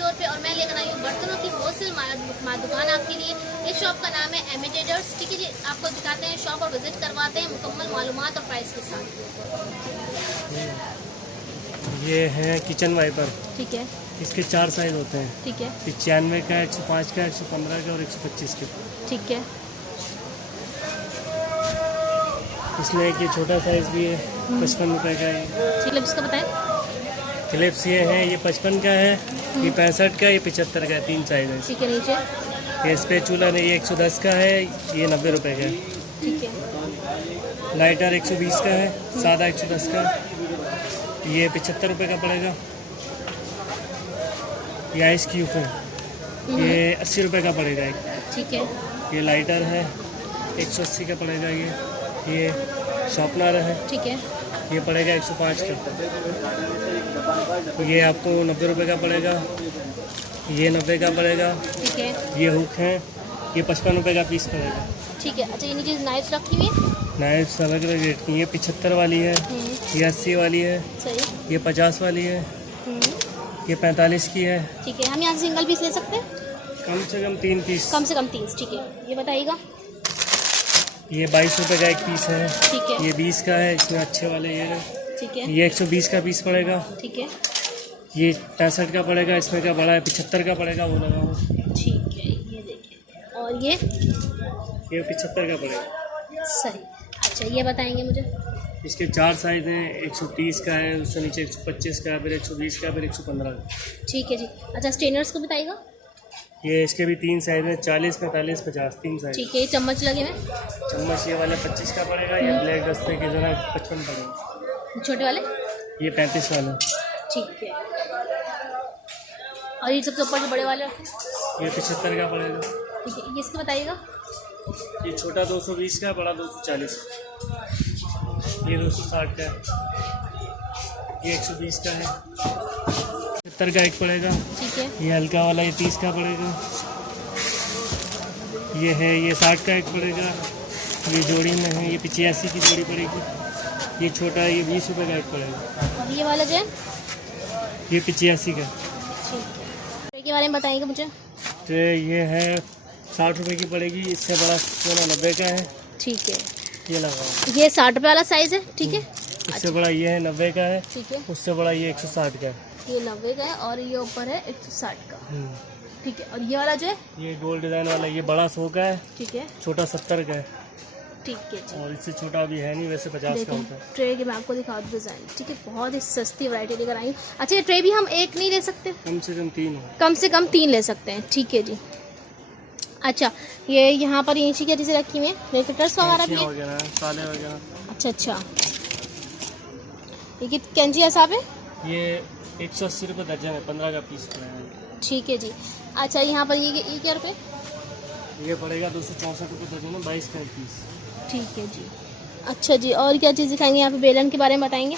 Floor पे और मैं लेकर आई हूँ बर्तनों की होलसेल दुकान आपके लिए। इस शॉप का नाम है एमिटेटर्स। ठीक है जी, आपको दिखाते हैं शॉप और विजिट करवाते हैं मुकम्मल मालूमात और प्राइस के साथ। ये है किचन वाइपर। ठीक है, इसके 4 साइज होते हैं। ठीक है, 95 का, 105 का, 115 का और 125 के। ठीक है, इसमें एक ये छोटा साइज भी है, 55 रुपये का है। क्लिप्स का बताएं। क्लिप्स ये है, ये 55 का है, ये 65 का, ये 75 का है, 3 साइज है। ठीक है, नीचे ये स्पैचुला है, ये 110 का है, ये 90 रुपये का है। ठीक है, लाइटर 120 का है, सादा 110 का, ये 75 रुपये का पड़ेगा। ये आइस क्यूब है, ये 80 रुपये का पड़ेगा एक। ठीक है, ये लाइटर है, 180 का पड़ेगा। ये शॉर्पनर है, ठीक है, ये पड़ेगा 105 का। ये आपको 90 रुपये का पड़ेगा। ये 90 का पड़ेगा। ठीक है, ये हुक है, ये 55 रुपये का पीस पड़ेगा। ठीक है। अच्छा, ये नीचे नाइफ रखी हुई है। नाइफ अलग अलग रेट की, ये 75 वाली है, ये 80 वाली है, सही। ये 50 वाली है, ये 45 की है। ठीक है, हम यहाँ से सिंगल पीस ले सकते हैं? कम से कम 3 पीस। कम से कम 30। ठीक है, ये बताइएगा। ये 22 रुपये का एक पीस है। ठीक है, ये 20 का है, इसमें अच्छे वाले ये है। ठीक है, ये 120 का पीस पड़ेगा। ठीक है, ये 65 का पड़ेगा, इसमें का बड़ा है 75 का पड़ेगा, वो लगा हुआ। ठीक है, ये देखिए। और ये 75 का पड़ेगा। सही। अच्छा, ये बताएंगे मुझे। इसके 4 साइज हैं, 130 का है, उससे नीचे 125 का, फिर 120 का, फिर 115 का। ठीक है जी। अच्छा, स्ट्रेनर्स को बताइएगा। ये इसके भी 3 साइज हैं, 40, 45, 50, 3 साइज। ठीक है, ये चम्मच लगे हुए। चम्मच ये वाला 25 का पड़ेगा, ये ब्लैक दस्ते की जरा 55 पड़ेगा। छोटे वाले। ये 35 वाला। ठीक है। और ये सबसे ऊपर जो बड़े वाले। ये 75 का पड़ेगा। ठीक है, ये इसको बताइएगा। ये छोटा 220 का, बड़ा 240। ये 260 का है, ये 120 का है, 70 का एक पड़ेगा। ठीक है, ये हल्का वाला, ये 30 का पड़ेगा। ये है, ये 60 का एक पड़ेगा। ये जोड़ी में है, ये 85 की जोड़ी पड़ेगी। ये छोटा है, ये 20 रुपये का एक पड़ेगा। और ये वाला जो है, ये 85 का। ठीक है। ट्रे के बारे में बताइएगा मुझे। तो ये है 60 रुपये की पड़ेगी। इससे बड़ा सोना 90 का है। ठीक है, ये लगा ये 60 रुपये वाला साइज़ है। ठीक है, इससे बड़ा ये है 90 का है। ठीक है, उससे बड़ा ये 160 का है। ये 90 का है और ये ऊपर है 160 का। ठीक है, और ये वाला जो है, ये गोल्ड डिज़ाइन वाला, ये बड़ा 100 का है, ठीक है, छोटा 70 का है। ठीक है जी। और इससे छोटा भी है नहीं, वैसे 50 का देखिए होता है। ट्रे के मैं आपको दिखा दूँ डिज़ाइन। ठीक है, बहुत ही सस्ती वैरायटी लेकर आई हूँ। अच्छा, ये ट्रे भी हम एक नहीं ले सकते? कम से कम 3 हो। कम से कम 3 ले सकते हैं। ठीक है जी। अच्छा, ये यहाँ पर इंची क्या चीज़ें रखी हुई हैं, रेफिटर्स वगैरह भी हैं? वगैरह, साले वगैरह। अच्छा अच्छा, ये कित कैंची हिसाब है? ये 180 रुपये दर्जन है, 15 का पीस पड़ेगा। ठीक है जी। अच्छा, यहाँ पर ये क्या रुपये? ये पड़ेगा 264 रुपये दर्जन है, 22 का एक पीस। ठीक है जी। अच्छा जी, और क्या चीज़ दिखाएंगे यहाँ पे? बेलन के बारे में बताएंगे।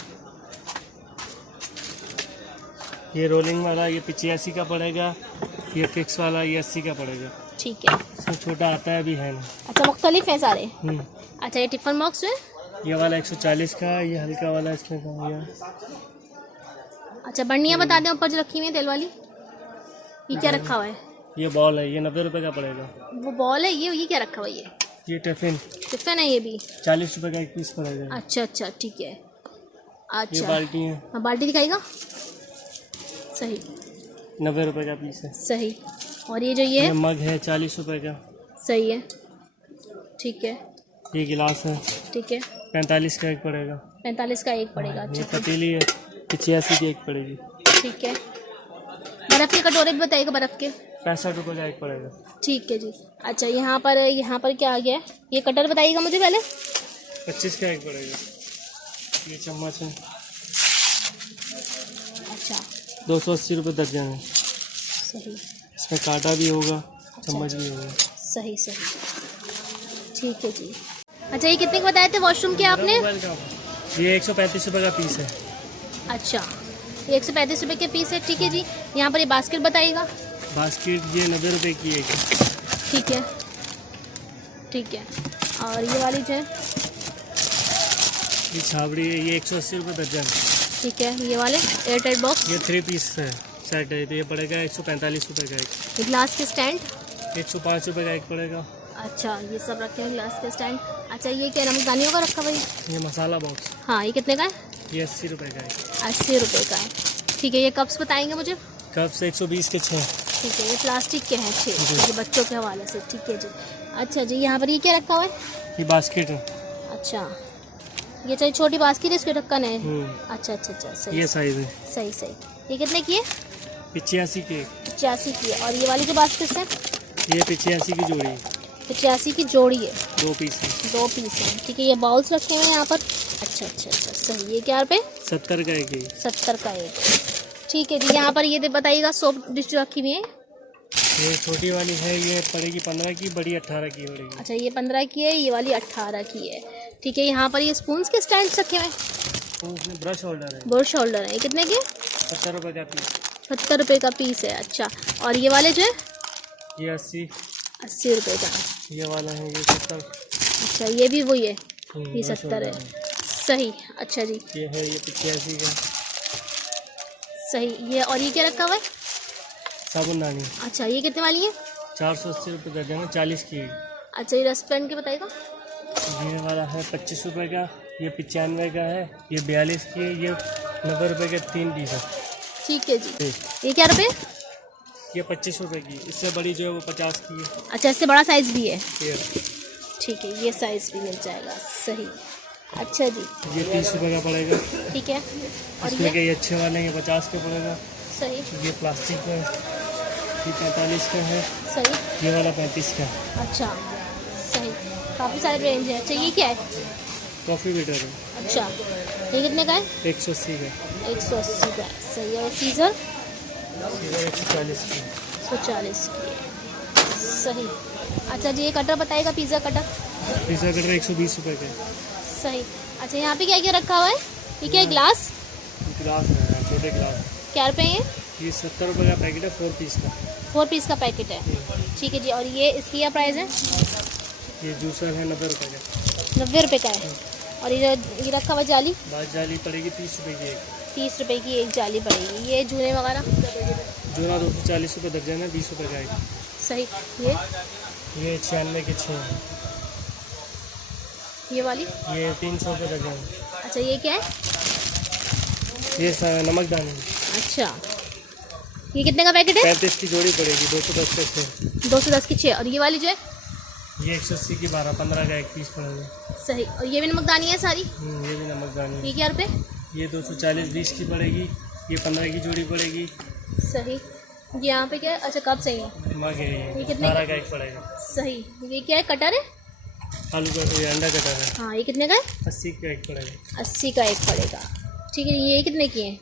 ये रोलिंग वाला, ये 85 का पड़ेगा। ये फिक्स वाला, ये 80 का पड़ेगा। ठीक है। इसमें छोटा आता है, अभी है नहीं। अच्छा, मुख्तलिफ है सारे। अच्छा, ये टिफन बॉक्स है। ये वाला 140 का, ये हल्का वाला इसमें का हो गया। अच्छा, बर्नियाँ बता दें ऊपर जो रखी हुई है तेल वाली। ये क्या रखा हुआ है? ये बॉल है, ये 90 रुपये का पड़ेगा। वो बॉल है, ये क्या रखा हुआ है? ये टिफिन टिफिन है, ये भी 40 रुपये का एक पीस पड़ेगा। अच्छा अच्छा, ठीक है। ये अच्छा, बाल्टी है, हाँ बाल्टी दिखाएगा। सही, 90 रुपये का पीस है। सही। और ये जो ये ये है, मग है 40 रुपये का। सही है, ठीक है, ये गिलास है, ठीक है। 45 का एक पड़ेगा। 45 का एक पड़ेगा। ये अच्छा, पतीली है, 85 की एक पड़ेगी। ठीक है। बर्फ़ के कटोरे भी बताइएगा, बर्फ़ के। 65 रुपये का एक पड़ेगा। ठीक है जी। अच्छा, यहाँ पर क्या आ गया है? ये कटर बताइएगा मुझे पहले। 25 का एक पड़ेगा। ये चम्मच है, अच्छा, 280 रुपये दर्जन है। सही, इसमें कांटा भी होगा, चम्मच भी होगा। सही सही, ठीक है जी। अच्छा, ये कितने के बताए थे वॉशरूम के आपने? ये 135 रुपये का पीस है। अच्छा, ये 135 रुपये के पीस है। ठीक है जी। यहाँ पर ये बास्केट बताइएगा। बास्केट ये 90 रुपये की है। ठीक है, ठीक है। और ये वाली जो है, ये छाबड़ी है, ये 180 रुपये दर्जन। ठीक है। ये वाले एयर टाइट बॉक्स, ये 3 पीस है, सेट है, तो ये पड़ेगा 145 रुपये का एक। ये ग्लास के स्टैंड 105 रुपये का एक पड़ेगा। अच्छा, ये सब रखे हैं ग्लास के स्टैंड। अच्छा, ये क्या नमकदानियों का रखा भाई? ये मसाला बॉक्स, हाँ, ये कितने का है? ये 80 रुपये का है। 80 रुपये का है। ठीक है, ये कप्स बताएंगे मुझे? कप्स 120 के 6। ठीक है, ये प्लास्टिक के हैं 6, जी। ये बच्चों के हवाले से। ठीक है जी। अच्छा जी, यहाँ पर ये क्या रखा हुआ है? ये बास्केट है। अच्छा, ये चाहिए छोटी बास्केट, इसके ढक्कन है। हम्म, अच्छा अच्छा अच्छा, सही ये साइज है। सही सही। ये कितने की है? 85 के। 85 की है। और ये वाली जो बास्केट है? ये 85 की जोड़ी है, 85 की जोड़ी है, 2 पीस है। 2 पीस हैं। ठीक है, ये बाउल्स रखे हुए हैं यहाँ पर। अच्छा अच्छा अच्छा, सही। ये क्या रुपये? 70 का एक है। 70 का एक। ठीक है जी। यहाँ पर ये बताइएगा सोप डिश रखी हुई है। ये छोटी वाली है, ये पड़ेगी 15 की, बड़ी 18 की पड़ेगी। अच्छा, ये 15 की है, ये वाली 18 की है। ठीक है, यहाँ पर ये स्पून्स के स्टैंड रखे हुए हैं। तो उसमें ब्रश होल्डर है, ब्रश होल्डर है। ये कितने की? 70 रुपये का पीस। 70 रुपये का पीस है। अच्छा, और ये वाले जो है? ये 80। 80 रुपये का। ये वाला है, ये 70। अच्छा, ये भी वही है, ये ब्रश 70 है। होल्डर सही। अच्छा जी, ये है, ये 85 का। सही। ये और ये क्या रखा हुआ है? साबुनदानी अच्छा, ये कितने वाली है? 480 रुपये दर्जन है, 40 की है। अच्छा, ये रेस्टोरेंट के बताइएगा। ये वाला है 25 रुपये का, ये 95 का है, ये 42 की है, ये 90 रुपये के 3 पीस है। ठीक है जी। जी। ये क्या रुपये? ये 25 रुपये की, इससे बड़ी जो है वो 50 की है। अच्छा, इससे बड़ा साइज़ भी है। ये ठीक है, ये साइज़ भी मिल जाएगा। सही। अच्छा जी। ये 30 रुपये का पड़ेगा। ठीक है, और इसमें ये? के ये अच्छे वाले हैं, ये 50 का पड़ेगा। सही ये प्लास्टिक का है, ये 45 का है, सही। ये वाला 35 का है। अच्छा, सही। काफ़ी सारे रेंज है। अच्छा, ये क्या है? कॉफ़ी बीटर है, अच्छा, ये कितने का है? 180 का। 180 का है। सही है। और सीज़र? सीधा 140 की। 140 की है। सही। अच्छा जी, ये कटर बताइएगा, पिज़्ज़ा कटर। पिज़्ज़ा कटर 120 रुपये का है। सही। अच्छा, यहाँ पे क्या क्या रखा हुआ है? ये क्या है? ग्लास? गिलास है, छोटे गिलास। क्या रुपये हैं? ये 70 रुपये का पैकेट है, 4 पीस का। 4 पीस का पैकेट है। ठीक है जी। और ये इसकी क्या प्राइस है? ये जूसर है 90 रुपये का। 90 रुपये का है। और ये रखा हुआ जाली? बात जाली पड़ेगी 30 रुपये की एक। 30 रुपये की एक जाली पड़ेगी। ये जूने वगैरह? जोड़ा 240 रुपये दर्जन है, 20 रुपये का एक। सही। ये 96 के 6 हैं। ये वाली? ये 300 रुपये दर्जन है। अच्छा, ये क्या है? ये नमकदानी अच्छा, ये कितने का पैकेट है? 35 की जोड़ी पड़ेगी, 210 के 6। 210 की 6। और ये वाली जो है? ये 180 की 12, 15 का एक पीस पड़ेगा। सही। और ये भी नमकदानी है सारी? ये भी नमकदानी है। ये क्या रुपये? ये 240 20 की पड़ेगी, ये 15 की जोड़ी पड़ेगी। सही। ये यहाँ पे क्या है? अच्छा, कब सही है? मग है, ये कितने 18 का एक पड़ेगा। सही। ये क्या है? कटर है? आलू का, ये अंडा कटर है, हाँ, ये कितने का है? 80 का एक पड़ेगा। 80 का एक पड़ेगा। ठीक है, ये कितने की है?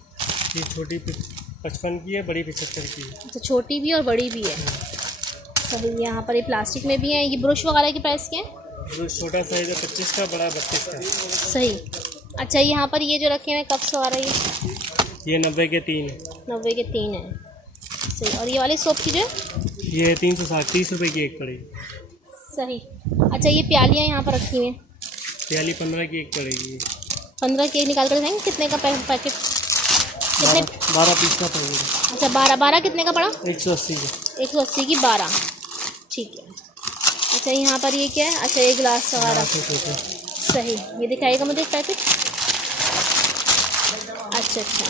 ये छोटी 55 की है, बड़ी 75 की है। अच्छा, छोटी भी और बड़ी भी है। सही। यहाँ पर ये प्लास्टिक में भी है। ये ब्रश वगैरह की प्राइस क्या है? जो छोटा साइज है 25 का, बड़ा 32 का। सही। अच्छा, यहाँ पर ये जो रखे हैं कप्स वगैरह, ये 90 के 3 है। 90 के 3 है। सही। और ये वाले सोप की जो है? ये 360, 30 रुपये की एक पड़ेगी। सही। अच्छा, ये प्यालियाँ यहाँ पर रखी हुई हैं। प्याली 15 की एक पड़ेगी। 15 के निकाल कर दिखाएंगे कितने का पैकेट? कितने? 12 पीस का पड़ेगा। अच्छा, 12 कितने का पड़ा? 180 का। 180 की 12। ठीक है। अच्छा, यहाँ पर ये क्या है? अच्छा, ये गिलास वगैरह। सही। ये दिखाएगा मुझे एक पैकेट। अच्छा अच्छा,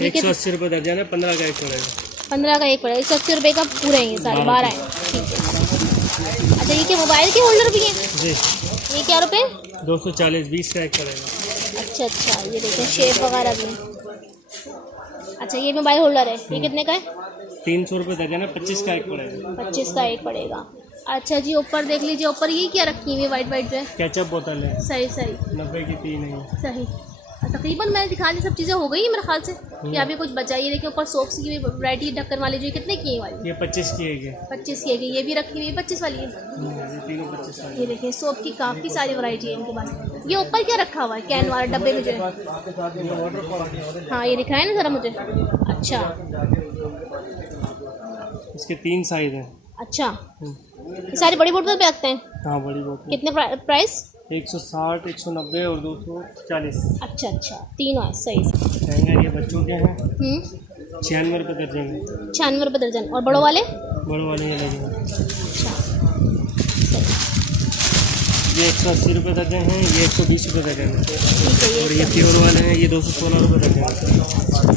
ये 180 रुपये दर्जन है, 15 का एक पड़ेगा। 15 का एक पड़ेगा। 180 रुपये का पूरे हैं ये सारे, 12 हैं। ठीक है। अच्छा, ये क्या मोबाइल के होल्डर भी हैं? जी। ये क्या रुपये? 240 20 का एक पड़ेगा। अच्छा अच्छा, ये देखिए शेप वगैरह भी हैं। अच्छा, ये मोबाइल होल्डर है, ये कितने का है? 300 रुपये दर्जन है, 25 का एक पड़ेगा। 25 का एक पड़ेगा। अच्छा जी, ऊपर देख लीजिए, ऊपर ये क्या रखी हुई है वाइट वाइट जो है? केचप बोतल है, सही सही 90 की 3 है। सही। तकरीबन मैंने दिखा दी, सब चीज़ें हो गई मेरे ख्याल से। या अभी कुछ बचा? ये देखिए ऊपर सोप्स की भी वैरायटी, ढक्कन वाली जो कितने की है वाली? ये 25 की एक है। 25 की है। ये भी रखी हुई है 25 वाली है। ये तीनों 25 वाली। ये देखिए सोप की काफ़ी सारी वैरायटी है इनके पास। ये ऊपर क्या रखा हुआ है कैन वाला डब्बे में जो है? हाँ, ये दिखाए ना ज़रा मुझे। अच्छा इसके 3 साइज हैं। अच्छा, ये सारी बड़ी बोतल पे रखते हैं? हाँ, बड़ी बोतल। कितने प्राइस? 160, 190 और 240। अच्छा अच्छा, तीनों है। सही। लहंगा ये बच्चों के हैं, 96 रुपये दर्जन है। 96 रुपये दर्जन। और बड़ों वाले? बड़ों वाले ये लगेंगे, अच्छा सही, ये 180 रुपये दर्जन है, ये 120 रुपये दर्जन है। ठीक है। और ये प्योर वाले हैं, ये 216 रुपये दर्जन है।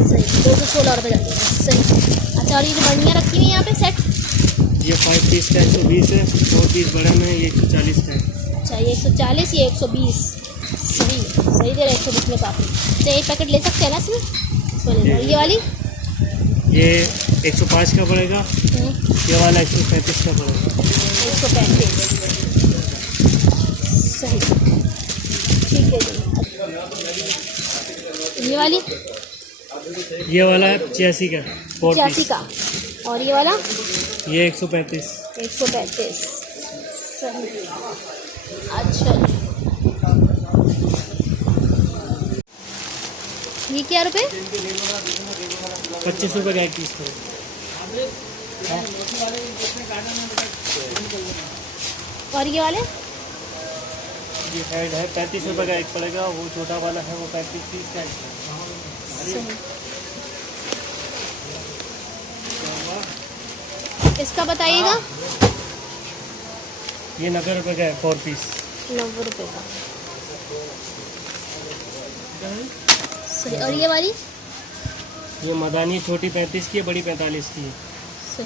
सही, 216 रुपये दर्जन। सही। अच्छा, और ये जो बर्नियाँ रखी हुई हैं यहाँ पे सेट? ये 5 पीस का 120 है, 4 पीस बड़े में ये 140 का है। अच्छा, ये 140, ये 120। सही सही दे रहे, 120 में काफ़ी। अच्छा, एक पैकेट ले सकते हैं ना इसमें? इसमें ले लो। और ये वाली? ये 105 का पड़ेगा, ये वाला 135 का पड़ेगा। 135। सही, ठीक है जी। ये वाली? ये वाला है 85 का, 4 85 पीस। का। और ये वाला? ये 135। 135। सही। अच्छा, ये क्या रुपए? 25 रुपये का एक पीस पड़ेगा। और ये वाले? ये हेड है 35 रुपये का एक पड़ेगा, वो छोटा वाला है वो 35 पीस का है। सही। इसका बताइएगा। ये 90 रुपये का है 4 पीस। 90 रुपये का। सही। और ये वाली? ये मदानी छोटी 35 की है, बड़ी 45 की है। सही।